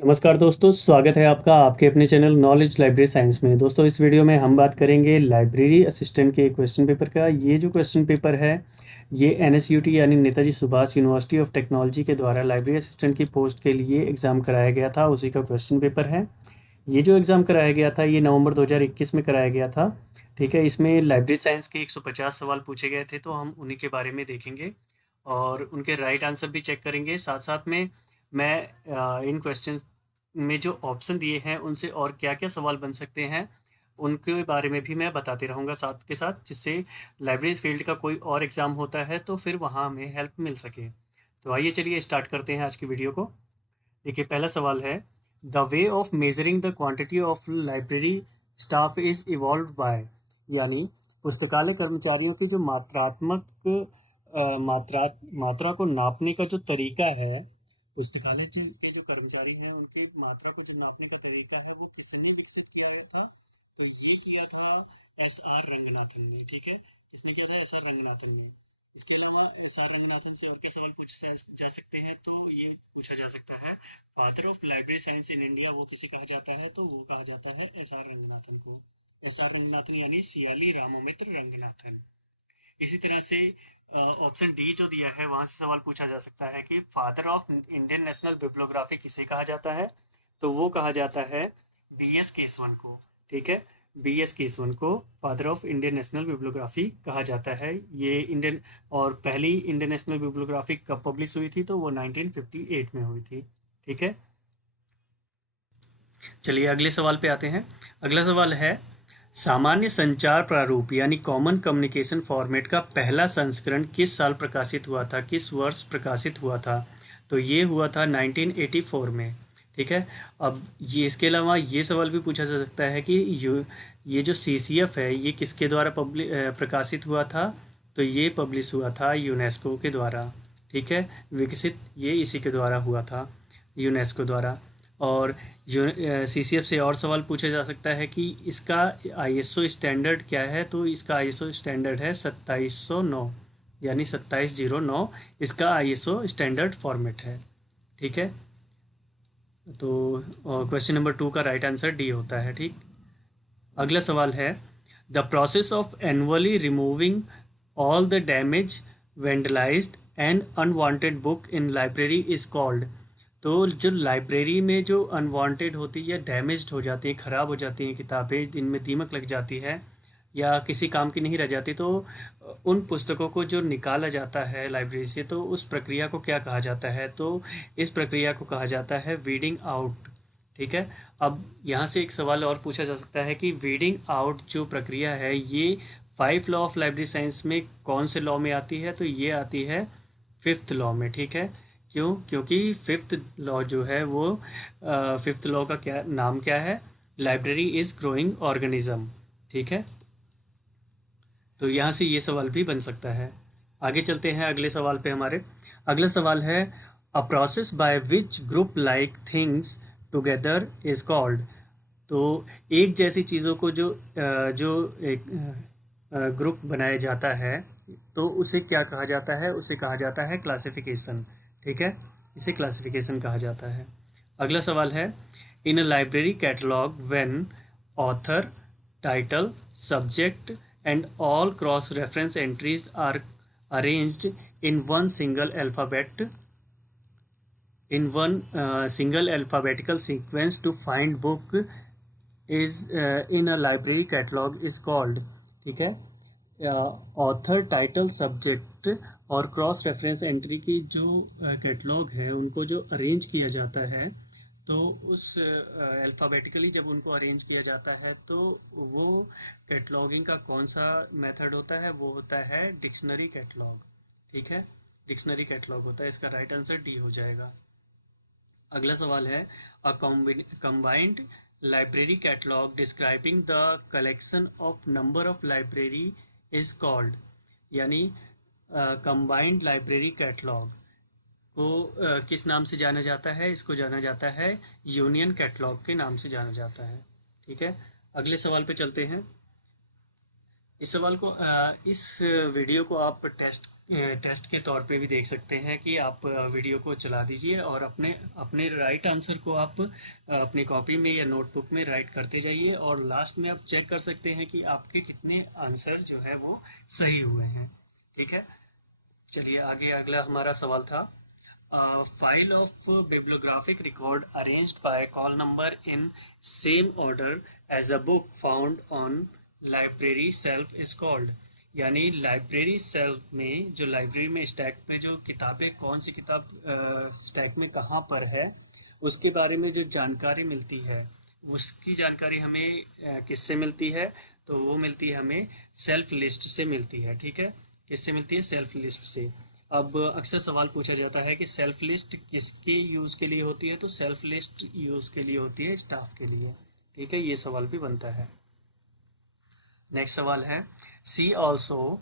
नमस्कार दोस्तों, स्वागत है आपका आपके अपने चैनल नॉलेज लाइब्रेरी साइंस में। दोस्तों, इस वीडियो में हम बात करेंगे लाइब्रेरी असिस्टेंट के क्वेश्चन पेपर का। ये जो क्वेश्चन पेपर है ये एनएसयूटी यानी Netaji Subhash university of technology के द्वारा लाइब्रेरी असिस्टेंट की पोस्ट के लिए एग्ज़ाम कराया गया था, उसी का क्वेश्चन पेपर है। ये जो एग्ज़ाम कराया गया था ये नवंबर 2021 में कराया गया था। ठीक है, इसमें लाइब्रेरी साइंस के 150 सवाल पूछे गए थे, तो हम उन्हीं के बारे में देखेंगे और उनके राइट आंसर भी चेक करेंगे। साथ साथ में मैं इन क्वेश्चन में जो ऑप्शन दिए हैं उनसे और क्या-क्या सवाल बन सकते हैं, उनके बारे में भी मैं बताते रहूँगा साथ के साथ, जिससे लाइब्रेरी फील्ड का कोई और एग्ज़ाम होता है तो फिर वहाँ हमें हेल्प मिल सके। तो आइए चलिए स्टार्ट करते हैं आज की वीडियो को। देखिए, पहला सवाल है, the way of measuring the quantity of library staff is evolve bye, यानी पुस्तकालय कर्मचारियों की जो मात्रा को नापने का जो तरीका है, पुस्तकालय के जो कर्मचारी हैं उनकी मात्रा को जो नापने का तरीका है वो किसने विकसित किया गया था? तो ये किया था एस आर रंगनाथन ने। ठीक है, किसने किया था? एस आर रंगनाथन ने। इसके अलावा एस आर रंगनाथन से और क्या सवाल पूछे जा सकते हैं? तो ये पूछा जा सकता है, father of library science in India वो किसे कहा जाता है? तो वो कहा जाता है एस आर रंगनाथन को। एस आर रंगनाथन यानी सियाली रामोमित्र रंगनाथन। इसी तरह से ऑप्शन डी जो दिया है वहां से सवाल पूछा जा सकता है कि father of Indian national bibliography किसे कहा जाता है? तो वो कहा जाता है बी एस केसवन को। ठीक है, बी एस केसवन को father of Indian national bibliography कहा जाता है। ये इंडियन और पहली इंडियन नेशनल बिब्लियोग्राफी कब पब्लिश हुई थी? तो वो 1958 में हुई थी। ठीक है, चलिए अगले सवाल पे आते हैं। अगला सवाल है, सामान्य संचार प्रारूप यानी कॉमन कम्युनिकेशन फॉर्मेट का पहला संस्करण किस साल प्रकाशित हुआ था, किस वर्ष प्रकाशित हुआ था? तो ये हुआ था 1984 में। ठीक है, अब ये इसके अलावा ये सवाल भी पूछा जा सकता है कि ये जो सीसीएफ है ये किसके द्वारा प्रकाशित हुआ था? तो ये पब्लिश हुआ था यूनेस्को के द्वारा। ठीक है, विकसित ये इसी के द्वारा हुआ था, यूनेस्को द्वारा। और सीसीएफ से और सवाल पूछा जा सकता है कि इसका आईएसओ स्टैंडर्ड क्या है? तो इसका आईएसओ स्टैंडर्ड है 2709, यानी 2709 इसका आईएसओ स्टैंडर्ड फॉर्मेट है। ठीक है, तो क्वेश्चन नंबर 2 का राइट आंसर डी होता है। ठीक, अगला सवाल है, the process of annually removing all the damage vandalised and unwanted book in library is called. तो जो लाइब्रेरी में जो अनवांटेड होती है या डैमेज्ड हो जाती है, ख़राब हो जाती हैं किताबें, इनमें दीमक लग जाती है या किसी काम की नहीं रह जाती, तो उन पुस्तकों को जो निकाला जाता है लाइब्रेरी से, तो उस प्रक्रिया को क्या कहा जाता है? तो इस प्रक्रिया को कहा जाता है वीडिंग आउट। ठीक है, अब यहाँ से एक सवाल और पूछा जा सकता है कि वीडिंग आउट जो प्रक्रिया है ये 5 लॉ ऑफ लाइब्रेरी साइंस में कौन से लॉ में आती है? तो ये आती है 5th लॉ में। ठीक है, क्यों? क्योंकि 5th लॉ जो है वो 5th लॉ का क्या नाम क्या है? Library is growing organism. ठीक है, तो यहाँ से ये सवाल भी बन सकता है। आगे चलते हैं अगले सवाल पे हमारे। अगला सवाल है, a process by which group like things together is called. तो एक जैसी चीज़ों को जो एक ग्रुप बनाया जाता है तो उसे क्या कहा जाता है? उसे कहा जाता है क्लासिफिकेशन। ठीक है, इसे क्लासिफिकेशन कहा जाता है। अगला सवाल है, in a library catalogue when author, title, subject and all cross reference entries are arranged in one single alphabet in one single alphabetical sequence to find book is in a library catalog is called। ठीक है, author, title, subject और cross reference entry की जो catalogue है उनको जो arrange किया जाता है, तो उस अल्फ़ाबेटिकली जब उनको अरेंज किया जाता है तो वो कैटलॉगिंग का कौन सा मेथड होता है? वो होता है डिक्शनरी कैटलॉग। ठीक है, डिक्शनरी कैटलॉग होता है। इसका राइट आंसर डी हो जाएगा। अगला सवाल है, a combined library catalogue describing the collection of number of library is called, यानी कंबाइंड लाइब्रेरी कैटलॉग को किस नाम से जाना जाता है? इसको जाना जाता है यूनियन कैटलॉग के नाम से जाना जाता है। ठीक है, अगले सवाल पे चलते हैं। इस वीडियो को आप टेस्ट के तौर पे भी देख सकते हैं कि आप वीडियो को चला दीजिए और अपने अपने राइट आंसर को आप अपनी कॉपी में या नोटबुक में राइट करते जाइए, और लास्ट में आप चेक कर सकते हैं कि आपके कितने आंसर जो है वो सही हुए हैं। ठीक है, चलिए आगे अगला हमारा सवाल था, file of bibliographic record arranged by call number in same order as the book found on library shelf is called. यानी लाइब्रेरी सेल्फ में, जो लाइब्रेरी में स्टैक में जो किताबें, कौन सी किताब स्टैक में कहाँ पर है, उसके बारे में जो जानकारी मिलती है, उसकी जानकारी हमें किससे मिलती है? तो वो मिलती है हमें सेल्फ लिस्ट से मिलती है। ठीक है, किससे मिलती है? सेल्फ लिस्ट से। अब अक्सर सवाल पूछा जाता है कि सेल्फ लिस्ट किसके यूज़ के लिए होती है? तो सेल्फ लिस्ट यूज़ के लिए होती है स्टाफ के लिए। ठीक है, ये सवाल भी बनता है। नेक्स्ट सवाल है, see also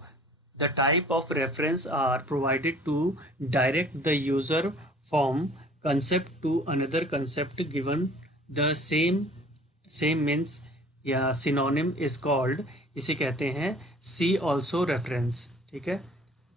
the type of reference are provided to direct the user from concept to another concept given the same means या सिनोनिम इज कॉल्ड। इसे कहते हैं सी ऑल्सो रेफरेंस। ठीक है,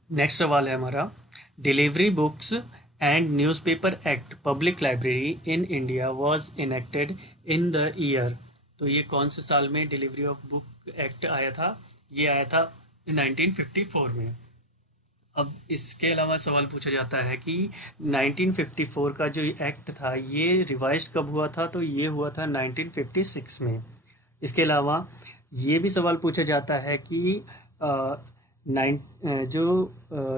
नेक्स्ट सवाल है हमारा, delivery books and newspaper act public library in India was enacted in the year. तो ये कौन से साल में डिलीवरी ऑफ बुक एक्ट आया था? ये आया था 1954 में। अब इसके अलावा सवाल पूछा जाता है कि 1954 का जो एक्ट था ये रिवाइज कब हुआ था? तो ये हुआ था 1956 में। इसके अलावा ये भी सवाल पूछा जाता है कि जो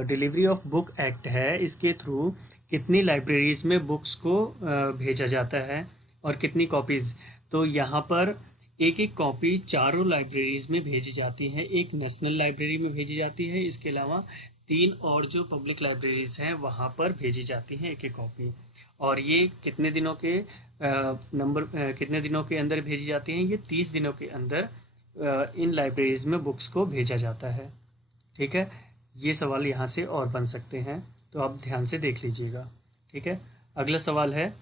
डिलीवरी ऑफ बुक एक्ट है इसके थ्रू कितनी लाइब्रेरीज में बुक्स को भेजा जाता है और कितनी कॉपीज़। तो यहाँ पर एक एक कॉपी चारों लाइब्रेरीज में भेजी जाती है, एक नेशनल लाइब्रेरी में भेजी जाती है, इसके अलावा 3 और जो पब्लिक लाइब्रेरीज हैं वहाँ पर भेजी जाती हैं एक एक कॉपी। और ये कितने दिनों के कितने दिनों के अंदर भेजी जाती हैं? ये 30 दिनों के अंदर इन लाइब्रेरीज में बुक्स को भेजा जाता है। ठीक है, ये सवाल यहाँ से और बन सकते हैं, तो आप ध्यान से देख लीजिएगा। ठीक है, अगला सवाल है,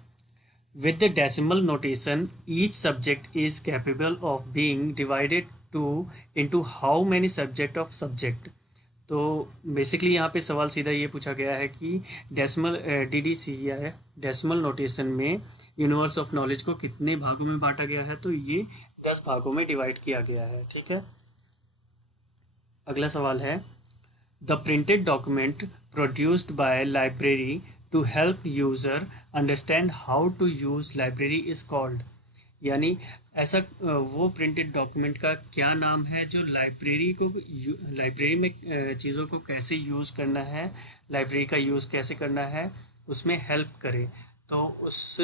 with the decimal notation each subject is capable of being divided into how many subject of subject। तो बेसिकली यहाँ पे सवाल सीधा ये पूछा गया है कि डेसिमल DDC या डेसिमल नोटेशन में यूनिवर्स ऑफ नॉलेज को कितने भागों में बांटा गया है? तो ये 10 भागों में डिवाइड किया गया है। ठीक है, अगला सवाल है, the printed document produced by library to help user understand how to use library is called. यानी ऐसा वो प्रिंटेड डॉक्यूमेंट का क्या नाम है जो लाइब्रेरी में चीज़ों को कैसे यूज़ करना है, लाइब्रेरी का यूज़ कैसे करना है, उसमें हेल्प करे। तो उस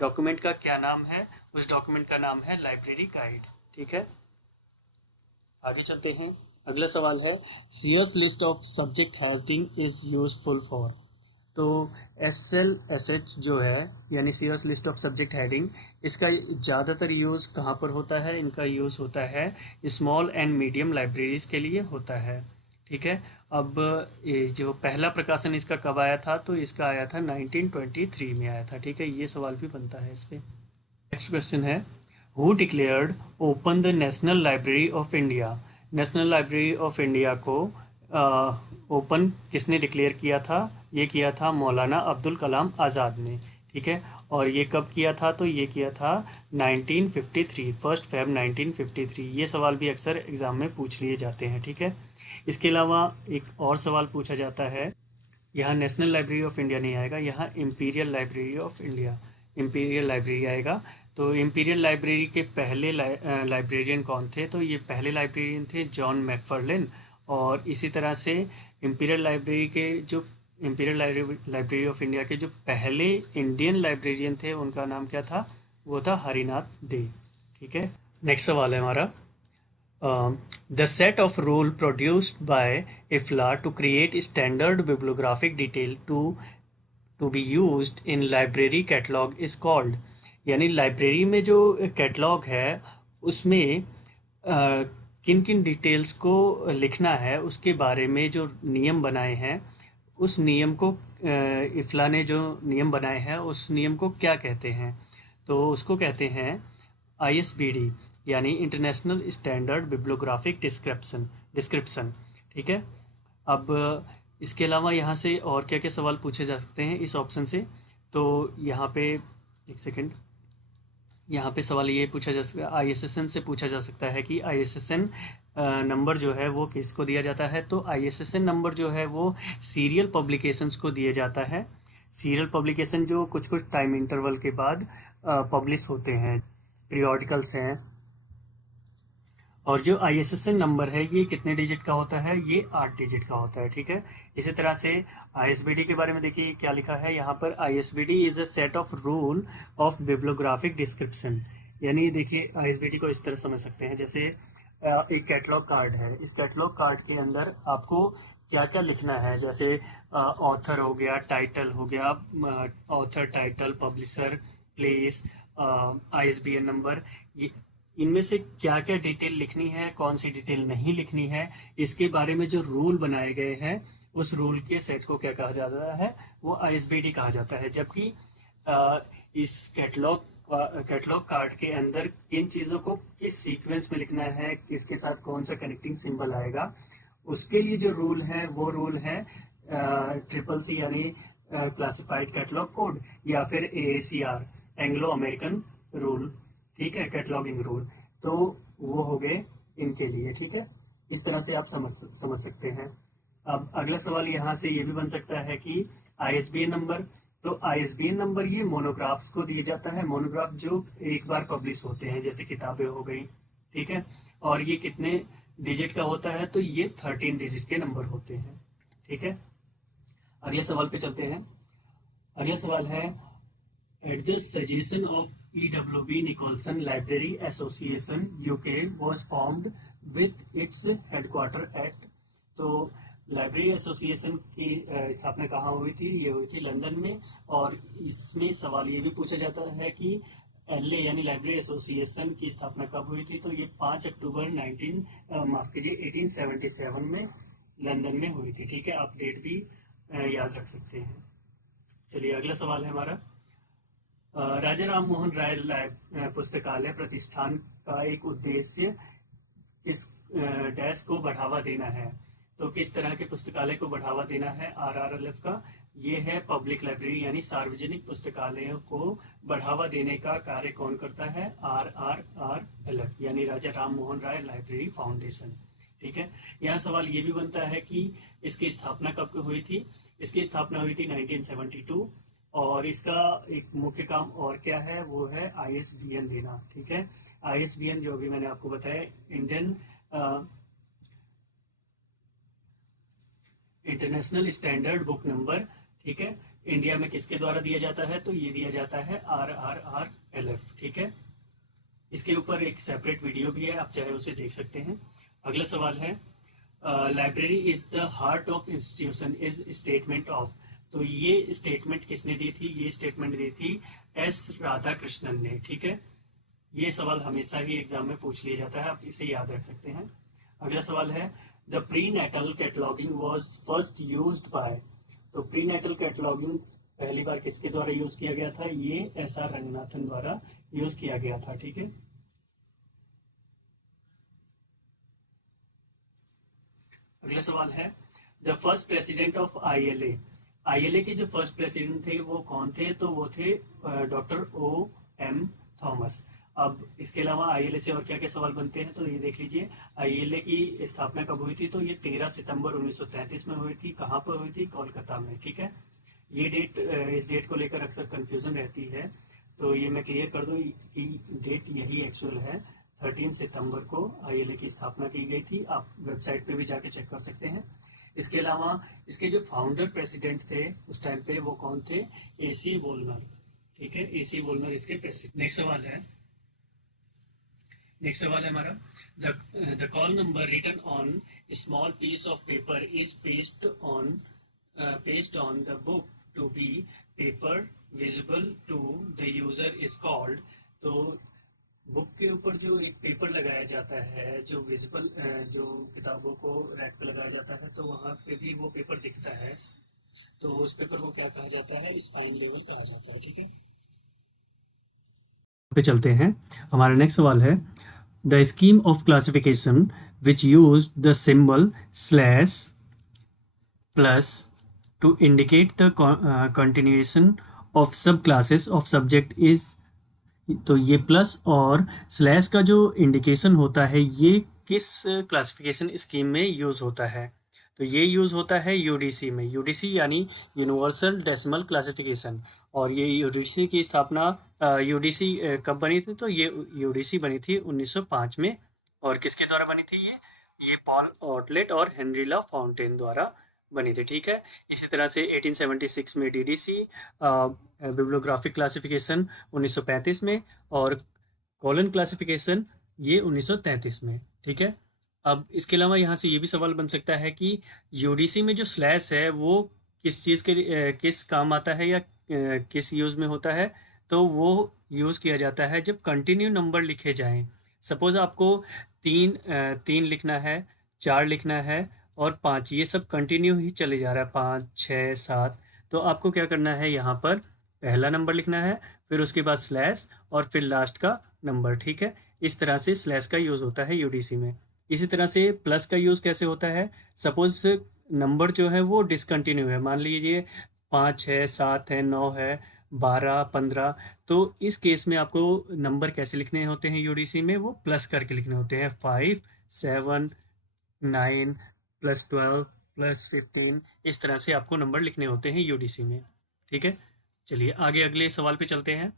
डॉक्यूमेंट का क्या नाम है? उस डॉक्यूमेंट का नाम है लाइब्रेरी गाइड। ठीक है, आगे चलते हैं। अगला सवाल है, Sears list of subject heading is useful for. तो SLSH जो है यानी Sears list of subject heading, इसका ज़्यादातर यूज़ कहाँ पर होता है? इनका यूज़ होता है स्मॉल एंड मीडियम लाइब्रेरीज़ के लिए होता है। ठीक है, अब ये जो पहला प्रकाशन इसका कब आया था? तो इसका आया था 1923 में आया था। ठीक है, ये सवाल भी बनता है इस पर। नेक्स्ट क्वेश्चन है, who declared open the national library of India. National library of India को ओपन किसने डिक्लेयर किया था? ये किया था मौलाना अब्दुल कलाम आज़ाद ने। ठीक है, और ये कब किया था? तो ये किया था 1953, 1 Feb 1953। ये सवाल भी अक्सर एग्ज़ाम में पूछ लिए जाते हैं। ठीक है, इसके अलावा एक और सवाल पूछा जाता है, यहाँ नेशनल लाइब्रेरी ऑफ इंडिया नहीं आएगा, यहाँ imperial library of India, imperial library आएगा। तो इम्पीरियल लाइब्रेरी के पहले लाइब्रेरियन कौन थे? तो ये पहले लाइब्रेरियन थे जॉन मैकफर्लिन। और इसी तरह से इम्पीरियल लाइब्रेरी ऑफ इंडिया के जो पहले इंडियन लाइब्रेरियन थे उनका नाम क्या था? वो था हरिनाथ डे। ठीक है, नेक्स्ट सवाल है हमारा, the set of rule produced by IFLA to create standard bibliographic detail to be used in library catalogue is called. यानी लाइब्रेरी में जो कैटलॉग है उसमें किन किन डिटेल्स को लिखना है उसके बारे में जो नियम बनाए हैं, उस नियम को इफ्ला ने जो नियम बनाए हैं उस नियम को क्या कहते हैं? तो उसको कहते हैं ISBD यानी इंटरनेशनल स्टैंडर्ड बिब्लियोग्राफिक डिस्क्रिप्शन। ठीक है, अब इसके अलावा यहाँ से और क्या क्या सवाल पूछे जा सकते हैं इस ऑप्शन से, तो यहाँ पे एक सेकेंड, यहाँ पे सवाल ये पूछा जा सकता है, ISSN से पूछा जा सकता है कि ISSN नंबर जो है वो किसको दिया जाता है। तो ISSN नंबर जो है वो सीरियल पब्लिकेशंस को दिया जाता है। सीरियल पब्लिकेशन जो कुछ कुछ टाइम इंटरवल के बाद पब्लिश होते हैं, पीरियोडिकल्स हैं। और जो ISSN नंबर है ये कितने डिजिट का होता है, ये 8 डिजिट का होता है, ठीक है। इसी तरह से ISBD के बारे में देखिए क्या लिखा है यहाँ पर, ISBD is a set of rule of bibliographic description. यानी देखिए ISBD को इस तरह समझ सकते हैं, जैसे एक कैटलॉग कार्ड है, इस कैटलॉग कार्ड के अंदर आपको क्या क्या लिखना है, जैसे ऑथर हो गया, टाइटल हो गया, author, title, publisher, place, ISBN number, इनमें से क्या क्या डिटेल लिखनी है, कौन सी डिटेल नहीं लिखनी है, इसके बारे में जो रूल बनाए गए हैं उस रूल के सेट को क्या कहा जाता है, वो ISBD कहा जाता है। जबकि इस कैटलॉग कार्ड के अंदर किन चीज़ों को किस सीक्वेंस में लिखना है, किसके साथ कौन सा कनेक्टिंग सिंबल आएगा, उसके लिए जो रूल है वो रूल है CCC यानी क्लासिफाइड कैटलॉग कोड, या फिर AACR एंग्लो अमेरिकन रूल, ठीक है, कैटलॉगिंग रूल। तो वो हो गए इनके लिए, ठीक है। इस तरह से आप समझ सकते हैं। अब अगला सवाल यहाँ से ये भी बन सकता है कि ISBN नंबर, तो ISBN नंबर ये मोनोग्राफ्स को दिया जाता है, मोनोग्राफ जो एक बार पब्लिश होते हैं, जैसे किताबें हो गई, ठीक है। और ये कितने डिजिट का होता है, तो ये 13 डिजिट के नंबर होते हैं, ठीक है। अगले सवाल पे चलते हैं। अगला सवाल है, at the suggestion of EWB Nicholson Library Association UK was formed with its headquarter at, तो लाइब्रेरी एसोसिएशन की स्थापना कहाँ हुई थी, ये हुई थी लंदन में। और इसमें सवाल ये भी पूछा जाता है कि LA यानी लाइब्रेरी एसोसिएशन की स्थापना कब हुई थी, तो ये 5 अक्टूबर 1877 में लंदन में हुई थी, ठीक है। आप डेट भी याद रख सकते हैं। चलिए अगला सवाल है हमारा, राजा राम मोहन राय पुस्तकालय प्रतिष्ठान का एक उद्देश्य किस डैश को बढ़ावा देना है, तो किस तरह के पुस्तकालय को बढ़ावा देना है RRLF का, ये है पब्लिक लाइब्रेरी यानी सार्वजनिक पुस्तकालयों को बढ़ावा देने का कार्य कौन करता है, RRLF यानी राजा राम मोहन राय लाइब्रेरी फाउंडेशन, ठीक है। यहाँ सवाल ये भी बनता है कि इसकी स्थापना कब हुई थी, इसकी स्थापना हुई थी 1972, और इसका एक मुख्य काम और क्या है, वो है ISBN देना, ठीक है। ISBN जो अभी मैंने आपको बताया, इंटरनेशनल स्टैंडर्ड बुक नंबर, ठीक है। इंडिया में किसके द्वारा दिया जाता है, तो ये दिया जाता है RRLF, ठीक है। इसके ऊपर एक सेपरेट वीडियो भी है, आप चाहे उसे देख सकते हैं। अगला सवाल है, library is the heart of institution is statement of, तो ये स्टेटमेंट किसने दी थी, ये स्टेटमेंट दी थी S राधाकृष्णन ने, ठीक है। ये सवाल हमेशा ही एग्जाम में पूछ लिया जाता है, आप इसे याद रख सकते हैं। अगला सवाल है, the prenatal cataloguing was first used by, तो प्री नेटल कैटलॉगिंग पहली बार किसके द्वारा यूज किया गया था, ये SR रंगनाथन द्वारा यूज किया गया था, ठीक है। अगला सवाल है, the first president of ILA के जो फर्स्ट प्रेसिडेंट थे वो कौन थे, तो वो थे डॉक्टर OM थॉमस। अब इसके अलावा ILA से और क्या क्या सवाल बनते हैं, तो ये देख लीजिए, ILA की स्थापना कब हुई थी, तो ये 13 सितंबर 1933 में हुई थी। कहाँ पर हुई थी, कोलकाता में, ठीक है। ये डेट, इस डेट को लेकर अक्सर कंफ्यूजन रहती है, तो ये मैं क्लियर कर दूं कि डेट यही एक्चुअल है, 13 सितंबर को ILA की स्थापना की गई थी। आप वेबसाइट पे भी जाके चेक कर सकते हैं। इसके अलावा इसके जो फाउंडर प्रेसिडेंट थे उस टाइम पे वो कौन थे, AC वोल्मर, ठीक है। AC वोल्मर इसके प्रेसिडेंट। नेक्स्ट सवाल है हमारा, the call number written on small piece of paper is paste on the book to be paper visible to the user is called, तो बुक के ऊपर जो एक पेपर लगाया जाता है, जो विजिबल, जो किताबों को रैक पे लगाया जाता है, तो वहाँ पे भी वो पेपर दिखता है, तो उस पेपर को क्या कहा जाता है, स्पाइन लेवल कहा जाता है, ठीक है। पे चलते हैं, हमारा नेक्स्ट सवाल है, the scheme of classification which use the symbol slash plus to indicate the continuation of सब classes of subject is, तो ये प्लस और स्लैश का जो इंडिकेशन होता है ये किस क्लासिफिकेशन स्कीम में यूज़ होता है, तो ये यूज़ होता है यूडीसी में। यूडीसी यानी यूनिवर्सल डेसिमल क्लासिफिकेशन। और ये यूडीसी की स्थापना यूडीसी कब बनी थी, तो ये यूडीसी बनी थी 1905 में। और किसके द्वारा बनी थी ये पॉल ऑटलेट और हेनरी ला फाउंटेन द्वारा बनी थी। ठीक है। इसी तरह से 1876 में डीडीसी बिब्लियोग्राफिक क्लासिफिकेशन 1935 में, और कॉलन क्लासिफिकेशन ये 1933 में। ठीक है। अब इसके अलावा यहाँ से ये भी सवाल बन सकता है कि यूडीसी में जो स्लैश है वो किस चीज़ के किस काम आता है या किस यूज़ में होता है, तो वो यूज़ किया जाता है जब कंटिन्यू नंबर लिखे जाएं। सपोज आपको तीन लिखना है, 4 लिखना है और 5, ये सब कंटिन्यू ही चले जा रहा है, 5, 6, 7, तो आपको क्या करना है, यहाँ पर पहला नंबर लिखना है, फिर उसके बाद स्लैश और फिर लास्ट का नंबर। ठीक है। इस तरह से स्लैश का यूज़ होता है यूडीसी में। इसी तरह से प्लस का यूज़ कैसे होता है, सपोज नंबर जो है वो डिसकंटिन्यू है, मान लीजिए 5 है, 7 है, 9 है, 12, 15, तो इस केस में आपको नंबर कैसे लिखने होते हैं यूडीसी में, वो प्लस करके लिखने होते हैं। 5, 7, 9 प्लस 12 प्लस 15, इस तरह से आपको नंबर लिखने होते हैं यूडीसी में। ठीक है। चलिए आगे अगले सवाल पे चलते हैं।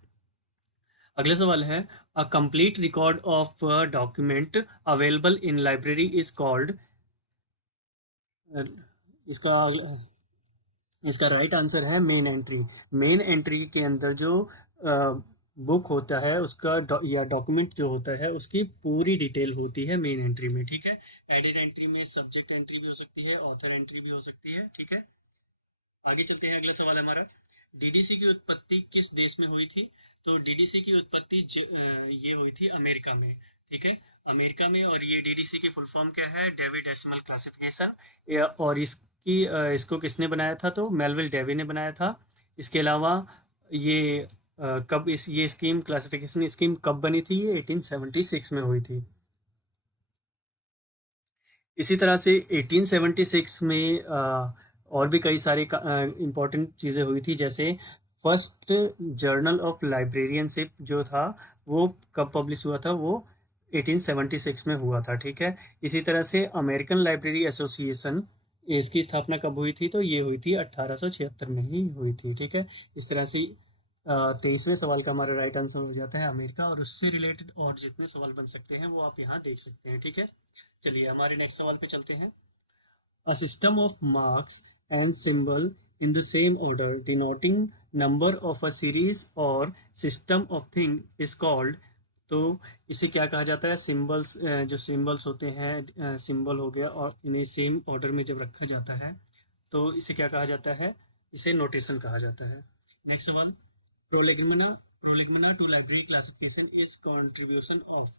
अगला सवाल है, a complete record of document available in library is called, इसका इसका राइट आंसर है मेन एंट्री। मेन एंट्री के अंदर जो बुक होता है उसका या डॉक्यूमेंट जो होता है उसकी पूरी डिटेल होती है मेन एंट्री में। ठीक है। एडिट एंट्री में सब्जेक्ट एंट्री भी हो सकती है, ऑथर एंट्री भी हो सकती है। ठीक है। आगे चलते हैं। अगला सवाल है हमारा, डीडीसी की उत्पत्ति किस देश में हुई थी, तो डीडीसी की उत्पत्ति ये हुई थी अमेरिका में। ठीक है। अमेरिका में। और ये डीडीसी की फुल फॉर्म क्या है, डेवी डेसिमल क्लासिफिकेशन। और इसको किसने बनाया था, तो मेलविल डेवी ने बनाया था। इसके अलावा ये कब ये स्कीम क्लासिफिकेशन स्कीम कब बनी थी, ये 1876 में हुई थी। इसी तरह से 1876 में और भी कई सारी इम्पोर्टेंट चीज़ें हुई थी, जैसे फर्स्ट जर्नल ऑफ लाइब्रेरियनशिप जो था वो कब पब्लिश हुआ था, वो 1876 में हुआ था। ठीक है। इसी तरह से अमेरिकन लाइब्रेरी एसोसिएशन, इसकी स्थापना कब हुई थी, तो ये हुई थी 1876 में ही हुई थी। ठीक है। इस तरह से 23वें सवाल का हमारा राइट आंसर हो जाता है अमेरिका, और उससे रिलेटेड और जितने सवाल बन सकते हैं वो आप यहाँ देख सकते हैं। ठीक है। चलिए हमारे नेक्स्ट सवाल पे चलते हैं। A system of marks and symbol in the same order denoting number of a series or system of thing is called, तो इसे क्या कहा जाता है, सिंबल्स, जो सिंबल्स होते हैं, सिंबल हो गया और इन्हें सेम ऑर्डर में जब रखा जाता है तो इसे क्या कहा जाता है, इसे नोटेशन कहा जाता है। नेक्स्ट सवाल, prolegomena prolegomena to library classification is contribution of,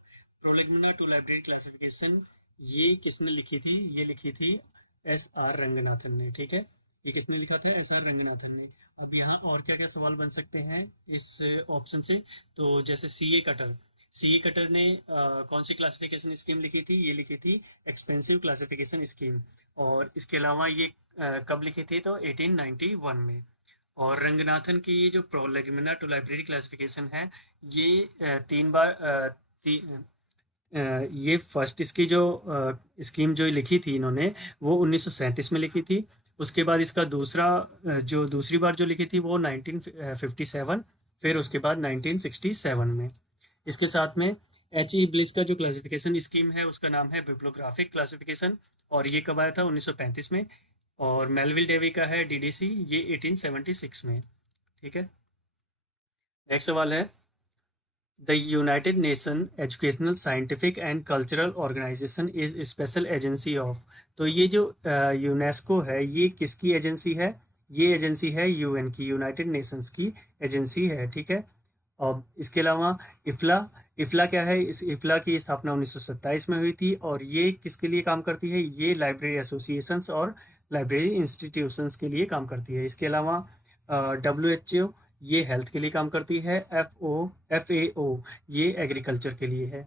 prolegomena to library classification ये किसने लिखी थी, ये लिखी थी एस आर रंगनाथन ने। ठीक है। ये किसने लिखा था, एस आर रंगनाथन ने। अब यहाँ और क्या क्या सवाल बन सकते हैं इस ऑप्शन से, तो जैसे सी ए कटर ने कौन सी क्लासिफिकेशन स्कीम लिखी थी, ये लिखी थी एक्सपेंसिव क्लासिफिकेशन स्कीम। और इसके अलावा ये कब लिखी थी, तो 1891 में। और रंगनाथन की ये जो प्रोलेगमिना टू लाइब्रेरी क्लासिफिकेशन है, ये तीन बार ये फर्स्ट इसकी जो स्कीम जो लिखी थी इन्होंने, वो 1937 में लिखी थी। उसके बाद इसका जो दूसरी बार जो लिखी थी वो 1957, फिर उसके बाद 1967 में। इसके साथ में एच ई ब्लिस का जो क्लासिफिकेशन स्कीम है उसका नाम है बिब्लियोग्राफिक क्लासिफिकेशन, और ये कब आया था, 1935 में। और मेलविल डेवी का है डीडीसी, ये 1876 में। ठीक है। नेक्स्ट सवाल है, the United Nation educational scientific and cultural organization is special agency of, तो ये जो यूनेस्को है ये किसकी एजेंसी है, ये एजेंसी है यूएन की, यूनाइटेड नेशंस की एजेंसी है। ठीक है। और इसके अलावा इफ्ला, इफ्ला क्या है, इस इफ्ला की स्थापना 1927 में हुई थी, और ये किसके लिए काम करती है, ये लाइब्रेरी एसोसिएशंस और लाइब्रेरी इंस्टीट्यूशंस के लिए काम करती है। इसके अलावा WHO ये हेल्थ के लिए काम करती है, FAO ये एग्रीकल्चर के लिए है।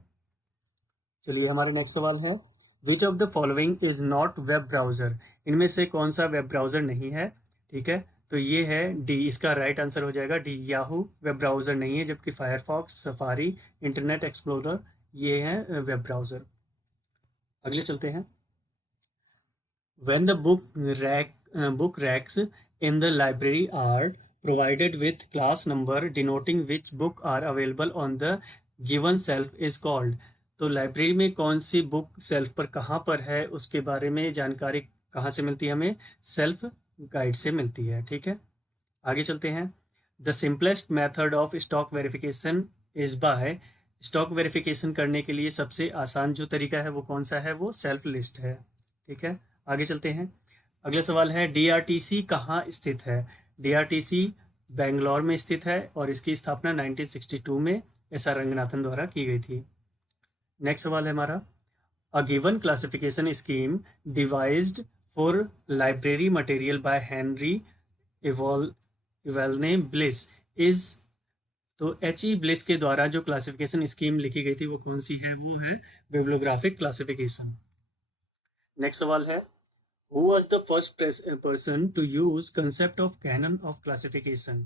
चलिए हमारा नेक्स्ट सवाल है, which of the following is not web browser, इनमें से कौन सा वेब ब्राउजर नहीं है, ठीक है। तो ये है डी, इसका राइट आंसर हो जाएगा डी, याहू वेब ब्राउजर नहीं है, जबकि फायरफॉक्स, सफारी, इंटरनेट एक्सप्लोरर ये हैं वेब ब्राउजर। अगले चलते हैं। When the book racks in the library are provided with class number denoting which book are available on the given shelf is called। तो library में कौन सी बुक सेल्फ पर कहाँ पर है उसके बारे में जानकारी कहाँ से मिलती है हमें, सेल्फ गाइड से मिलती है, ठीक है। आगे चलते हैं। The simplest method of stock verification is by, stock verification करने के लिए सबसे आसान जो तरीका है वो कौन सा है, वो सेल्फ लिस्ट है, ठीक है। आगे चलते हैं। अगला सवाल है डीआरटीसी कहाँ स्थित है। डीआरटीसी बेंगलोर में स्थित है और इसकी स्थापना 1962 में एस.आर. रंगनाथन द्वारा की गई थी। नेक्स्ट सवाल है हमारा, a given classification scheme devised for library material by Henry Evelyn Bliss is, तो एच.ई. ब्लिस के द्वारा जो क्लासिफिकेशन स्कीम लिखी गई थी वो कौन सी है, वो है बिब्लियोग्राफिक क्लासिफिकेशन। नेक्स्ट सवाल है, Who was the first person to use concept of canon of classification?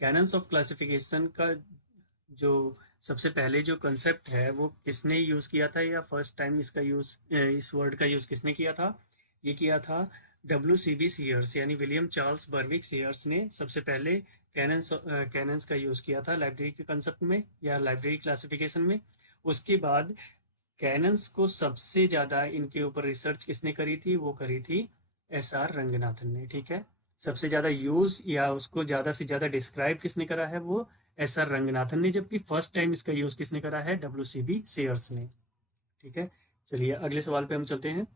Canons of classification का जो सबसे पहले जो कंसेप्ट है वो किसने यूज किया था, या फर्स्ट टाइम इसका यूज, इस वर्ड का यूज किसने किया था, ये किया था WCB सीयर्स, यानी विलियम चार्ल्स बर्विक सीयर्स ने सबसे पहले कैनन्स का यूज किया था लाइब्रेरी के कंसेप्ट में या लाइब्रेरी क्लासिफिकेशन में। उसके बाद कैनन्स को सबसे ज़्यादा इनके ऊपर रिसर्च किसने करी थी, वो करी थी एस.आर. रंगनाथन ने, ठीक है। सबसे ज़्यादा यूज़ या उसको ज़्यादा से ज़्यादा डिस्क्राइब किसने करा है, वो एस.आर. रंगनाथन ने, जबकि फर्स्ट टाइम इसका यूज़ किसने करा है, WCB सेयर्स ने, ठीक है। चलिए अगले सवाल पे हम चलते हैं।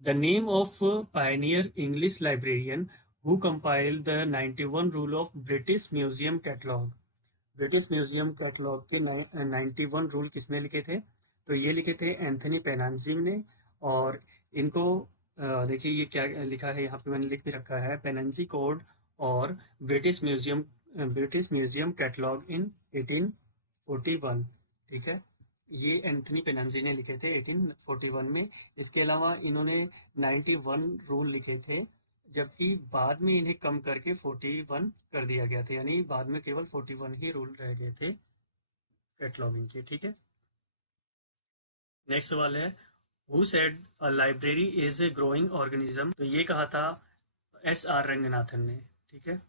The name of Pioneer English librarian who compile the 91 rule of British museum catalogue. British museum catalogue के 91 रूल किसने लिखे थे, तो ये लिखे थे एंथनी पेनांजी ने। और इनको देखिए ये क्या लिखा है यहाँ पे, मैंने लिख भी रखा है, पेनांजी कोड और ब्रिटिश म्यूजियम कैटलॉग इन 1841, ठीक है। ये एंथनी पेनांजी ने लिखे थे 1841 में। इसके अलावा इन्होंने 91 रूल लिखे थे, जबकि बाद में इन्हें कम करके 41 कर दिया गया था, यानी बाद में केवल 41 ही रूल रह गए थे कैटलॉगिंग के, ठीक है। नेक्स्ट सवाल है, who said a library is a growing organism, तो ये कहा था एस.आर. रंगनाथन ने, ठीक है।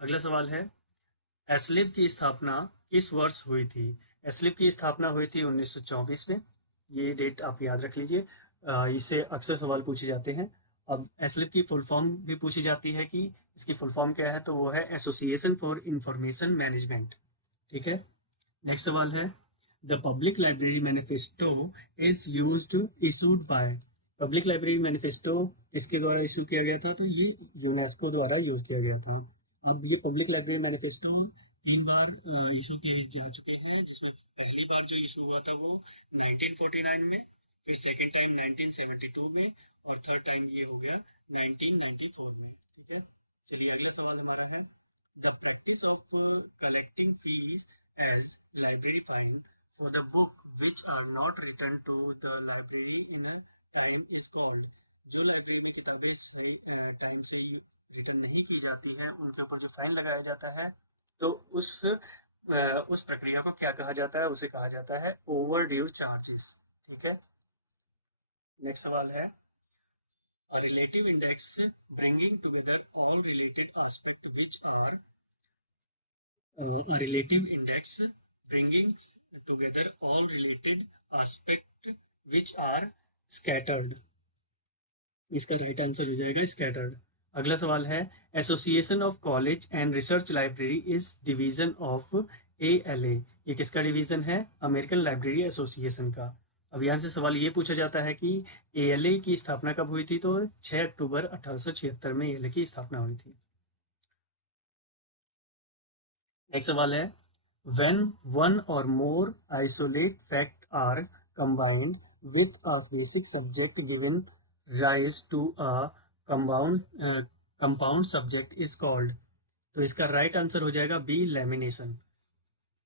अगला सवाल है, एस्लिप की स्थापना किस वर्ष हुई थी। एस्लिप की स्थापना हुई थी 1924 में, ये डेट आप याद रख लीजिए, इससे अक्सर सवाल पूछे जाते हैं। अब एस्लिप की फुल फॉर्म भी पूछी जाती है कि इसकी फुल फॉर्म क्या है, तो वो है एसोसिएशन फॉर इंफॉर्मेशन मैनेजमेंट, ठीक है। नेक्स्ट सवाल है, the public library manifesto is issued by, public library manifesto किसके द्वारा इशू किया गया था, तो ये यूनेस्को द्वारा यूज किया गया था। अब ये पब्लिक लाइब्रेरी मैनिफेस्टो 3 बार इशू किए जा चुके हैं, जिसमें पहली बार जो इशू हुआ था वो 1949 में, फिर सेकेंड टाइम 1972 में, और थर्ड टाइम ये हो गया 1994 में, ठीक है। चलिए अगला सवाल हमारा है, the practice of collecting fees as library fine for the book which are not returned to the library in a time is called, जो लाइब्रेरी में किताबें सही टाइम से रिटर्न नहीं की जाती है उनके ऊपर जो फाइन लगाया जाता है, तो उस प्रक्रिया को क्या कहा जाता है, उसे कहा जाता है ओवर ड्यू चार्जेस, ठीक है। नेक्स्ट सवाल है, a relative index bringing together all related aspect which are, a relative index bringing together all related aspect which are scattered, इसका राइट आंसर हो जाएगा स्कैटर्ड। अगला सवाल है, association of college and research library is division of ALA, ये किसका division है, American library association का। अब यहाँ से सवाल ये पूछा जाता है कि ALA की स्थापना कब हुई थी, तो 6 अक्टूबर 1876 में ALA की स्थापना हुई थी। नेक्स्ट सवाल है, when one or more isolate fact are combined with a basic subject giving rise to a compound subject is called, तो इसका राइट आंसर हो जाएगा B, लैमिनेशन।